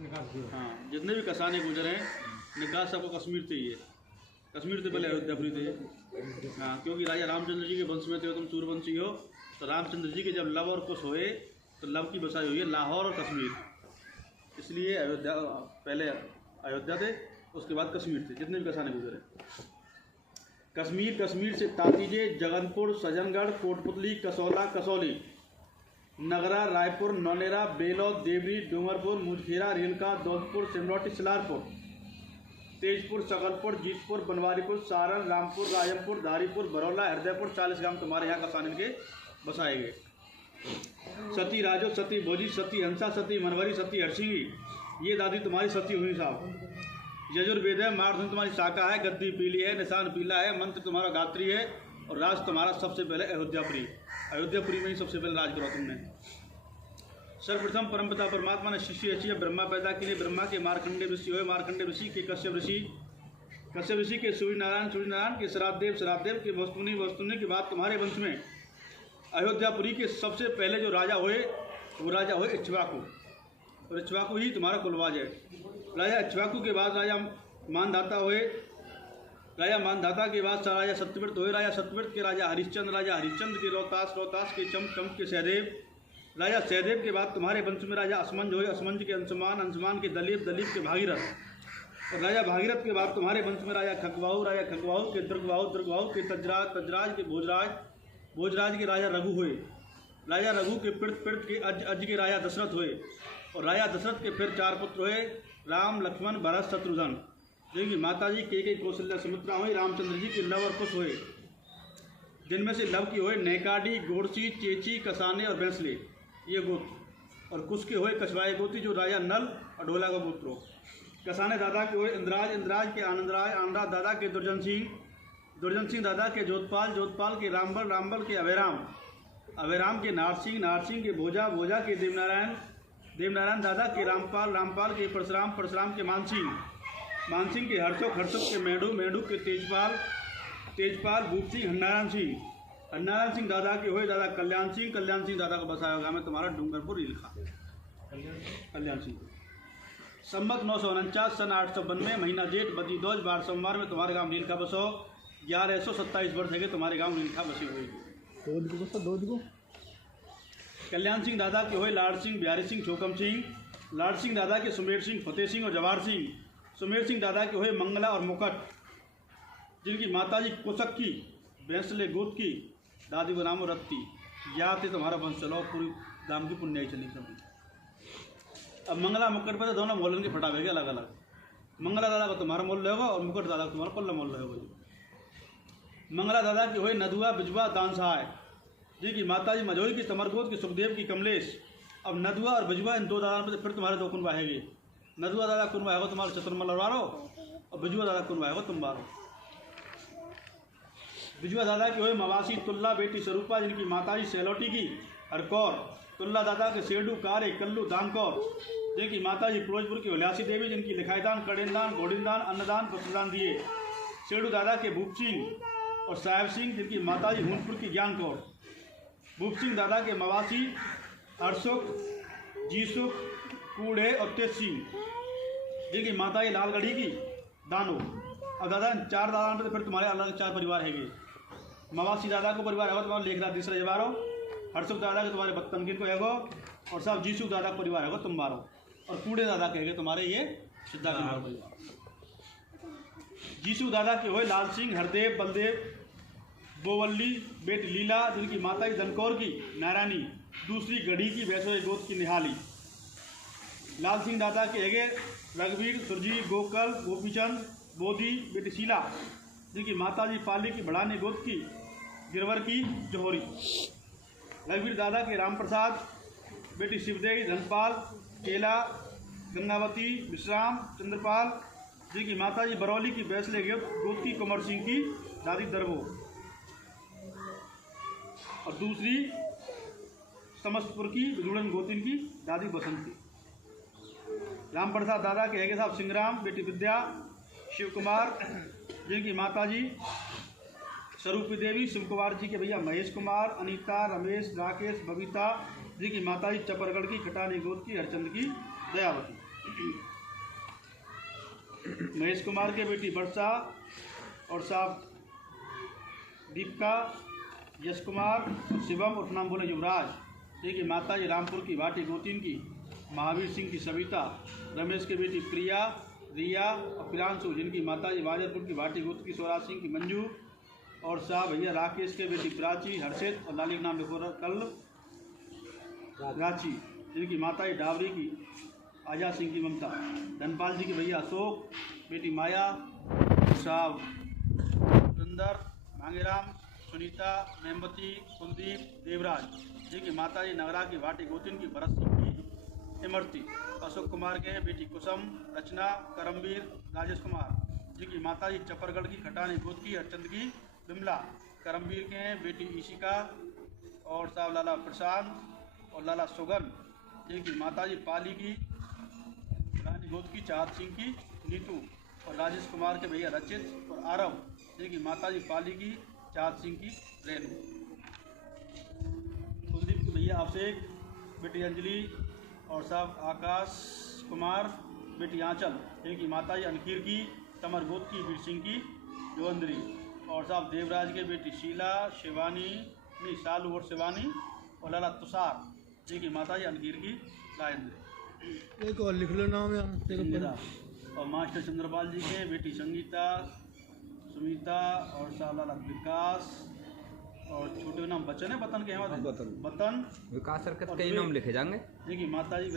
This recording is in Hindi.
हाँ, जितने भी कसाने गुजरे हैं निकास सबको कश्मीर से ही है। कश्मीर से पहले अयोध्यापुरी थे। हाँ, क्योंकि राजा रामचंद्र जी के वंश में थे, तुम सूर्यवंशी हो, तो रामचंद्र जी के जब लव और कुश हुए तो लव की बसाई हुई है लाहौर और कश्मीर, इसलिए अयोध्या पहले अयोध्या थे, उसके बाद कश्मीर थे जितने भी कसाने गुजरे। कश्मीर से तातीजे, जगनपुर, सजनगढ़, कोटपुतली, कसौला, कसौली, नगरा, रायपुर, नौनेरा, बेलौद, देवरी, डूंगरपुर, मुजखेरा, रेणका, दौलतपुर, सिमरौटी, सलारपुर, तेजपुर, सकलपुर, जीतपुर, बनवारीपुर, सारण, रामपुर, राजमपुर, धारीपुर, बरौला, हृदयपुर, 40 गांव तुम्हारे यहाँ कसाने के बसाए गए। सती राजो, सती भोजी, सती हंसा, सती मनवरी, सती हरसिंगी, ये दादी तुम्हारी सती हुई साहब। यजुर्वेद है, मार्ग तुम्हारी शाखा है, गद्दी पीली है, निशान पीला है, मंत्र तुम्हारा गात्री है, और राज तुम्हारा सबसे पहले अयोध्यापुरी। अयोध्यापुरी में ही सबसे पहले राज करा तुमने। सर्वप्रथम परमपिता परमात्मा ने सृष्टि रची है, ब्रह्मा पैदा किए, ब्रह्मा के मार्कंडे ऋषि हुए, मार्कंडे ऋषि के कश्यप ऋषि, कश्यप ऋषि के सूर्यनारायण के श्राद्धदेव के वस्तुनि के बाद तुम्हारे वंश में अयोध्यापुरी के सबसे पहले जो राजा हुए वो राजा हुए इक्ष्वाकु, और इक्ष्वाकु ही तुम्हारा कुलवाज है। राजा इक्ष्वाकु के बाद राजा मानधाता हुए, राजा मानधाता के बाद राजा सत्यव्रत हुए, राजा सत्यव्रत के राजा हरिश्चंद्र के रोहतास के चंप के सहदेव, राजा सहदेव के बाद तुम्हारे वंश में राजा असमंज हुए, असमंज के अंशमान के दलीप के भागीरथ, और राजा भागीरथ के बाद तुम्हारे वंश में राजा खगबाहु के दुर्गबाहु के तजराज के भोजराज के राजा रघु हुए, राजा रघु के पृथ के अज के राजा दशरथ हुए, और राजा दशरथ के फिर 4 पुत्र हुए, राम, लक्ष्मण, भरत, शत्रुघ्न, जिनकी माता जी केकई, कौशल्या, सुमित्रा हुई। रामचंद्र जी के लव और कुश हुए, जिनमें से लव की हुए नैकाडी, गोड़सी, चेची, कसाने और बैंसले, ये गोत्र, और कुश के हुए कछवाए गोत्री जो राजा नल और ढोला का पुत्र हो। कसाने दादा के हुए इंद्राज के आनंदराज दादा के दुर्जन सिंह दादा के जोधपाल के रामबल के अभयराम के नारसिंह के भोजा के देवनारायण दादा के रामपाल के परशुराम के मानसिंह के हर्षुक के मेढ़ू के तेजपाल भूप सिंह हरनारायण सिंह दादा के हुए दादा कल्याण सिंह दादा को बसाया होगा में तुम्हारा डूंगरपुर लिखा कल्याण सिंह। संवत 949 सन 892 महीना जेठ बदी दोज बार सोमवार में तुम्हारे गांव नीलखा बसो। 1127 वर्ष है तुम्हारे गांव नीलखा बसी हुई। कल्याण सिंह दादा के हुए लाड़ सिंह, बिहारी सिंह, छोकम सिंह, लाड़ सिंह दादा के सुमेर सिंह, फतेह सिंह और जवाहर सिंह, सुमेर सिंह दादा के हुए मंगला और मुकट, जिनकी माताजी कुशक की बैंसले गोत की, दादी को नाम रत्ती। ज्ञात है तुम्हारा वंश चलो, पूरी दाम की पुण्य चली सभी। अब मंगला मुकट पर तो दोनों मोलन के फटावेंगे अलग अलग। मंगला दादा का तुम्हारा मोल रहेगा और मुकट दादा का तुम्हारा पल्ला मोल रहेगा। मंगला दादा के हुए नदुआ, बिजवा, दानसहाय, जिनकी माताजी मझोई की, तमरगोद की, सुखदेव की, कमलेश। अब नदुआ और बिजवा इन 2 दादा में फिर तुम्हारे 2 कुनबा है। नदुआ दादा कुनबा है तुम्हारा चतुर्मल वारो, और बिजवा दादा कुनबा है तुम बारो। बिजवा दादा के हुए मवासी, तुल्ला बेटी स्वरूपा, जिनकी माताजी सेलोटी की हरकौर, तुल्ला दादा के सेडू, कारे, कल्लू, दानकौर, जिनकी माताजी फिरोजपुर की हुल्यासी देवी, जिनकी लिखाईदान, कड़ेनदान, घोड़ीदान, अन्नदान, पुत्रदान दिए। सेडू दादा के भूप सिंह और साहेब सिंह, जिनकी माताजी हूनपुर की ज्ञान कौर। भूप सिंह दादा के मवासी हरसुख, जीसुख, कूढ़े और तेज सिंह, जिनकी माताजी लालगढ़ी की दानो। और दादा 4 दादा में तो फिर तुम्हारे अलग 4 परिवार है। मवासी दादा को परिवार है तुम्हारा लेखराज तीसरा जवारो, हरसुख दादा के तुम्हारे बत्तनगिन को हैगो, और सब जीसुख दादा का परिवार हैगो तुम बारो, और कूढ़े दादा के है तुम्हारे ये सिद्धा का परिवार। जीसुख दादा के हुए लाल सिंह, हरदेव, बलदेव, बोवल्ली बेटी लीला, जिनकी माताजी दनकौर की नारायणी, दूसरी गढ़ी की वैसोई गोद की निहाली। लाल सिंह दादा के हैगे रघुवीर, सुरजी, गोकल, गोपीचंद, बोधी बेटी शीला, जिनकी माताजी पाली की बढ़ाने गोद की गिरवर की जोहरी। रघुवीर दादा के रामप्रसाद बेटी शिवदेवी, धनपाल, केला, गंगावती, विश्राम, चंद्रपाल, जिनकी माताजी बरौली की बैसले गोद की कुंवर सिंह की दादी दरबो, और दूसरी समस्तपुर की रुड़न गोतिन की दादी बसंती। राम प्रसाद दादा के हैगे साहब सिंहराम, बेटी विद्या, शिव कुमार, जिनकी माताजी स्वरूपी देवी, शिव कुमार जी के भैया महेश कुमार, अनीता, रमेश, राकेश, बबीता, जिनकी माताजी चपरगढ़ की खटानी गोद की हरचंद की दयावती। महेश कुमार के बेटी वर्षा और साहब दीपिका, यश कुमार और शिवम उठ नाम बोले युवराज, देखिए माता जी रामपुर की भाटी गोतीन की, महावीर सिंह की सविता, रमेश की बेटी प्रिया, रिया और प्रियांशु जिनकी माता जी बाजरपुर की भाटी गोत्र की स्वराज सिंह की मंजू, और साहब भैया राकेश के बेटी प्राची, हर्षित और लाली नाम लिखो कल रांची जिनकी माता जी डावरी की आजाद सिंह की ममता, धनपाल जी के भैया अशोक, बेटी माया, साहब सुंदर, मांगेराम, सुनीता, मेमवती, कुलदीप, देवराज जिनकी माता जी नगरा की भाटी गोतिन की भरत सिंह की इमरती, अशोक कुमार के बेटी कुसुम, रचना, करमवीर, राजेश कुमार जिनकी माता जी चपरगढ़ की खटानी गोद की हरचंद की बिमला, करमवीर के बेटी ईशिका और साहब लाला प्रशांत और लाला सुगन जिनकी माता जी पाली की रानी गोद की चाहत सिंह की नीतू, और राजेश कुमार के भैया रचित और आरव जिनकी माता जी पाली की चाहत सिंह की रेणु, कुलदीप के भैया अभिषेक, बेटी अंजलि और साहब आकाश कुमार, बेटी आंचल जिनकी माता जी अनखीर की तमर गोद की वीर सिंह की जोगंदरी, और साहब देवराज के बेटी शीला, शिवानी नहीं सालू और शिवानी और लाला तुषार जिनकी माता जी अनखीर की गायत्री। एक और लिख लो नाम इंदिरा और मास्टर चंद्रपाल जी के बेटी संगीता, सुमिता और साहब लाला विकास, और छोटे नाम बचन है बतन के हैं, बतन विकास सर के कई नाम लिखे जाएंगे जिनकी माता जी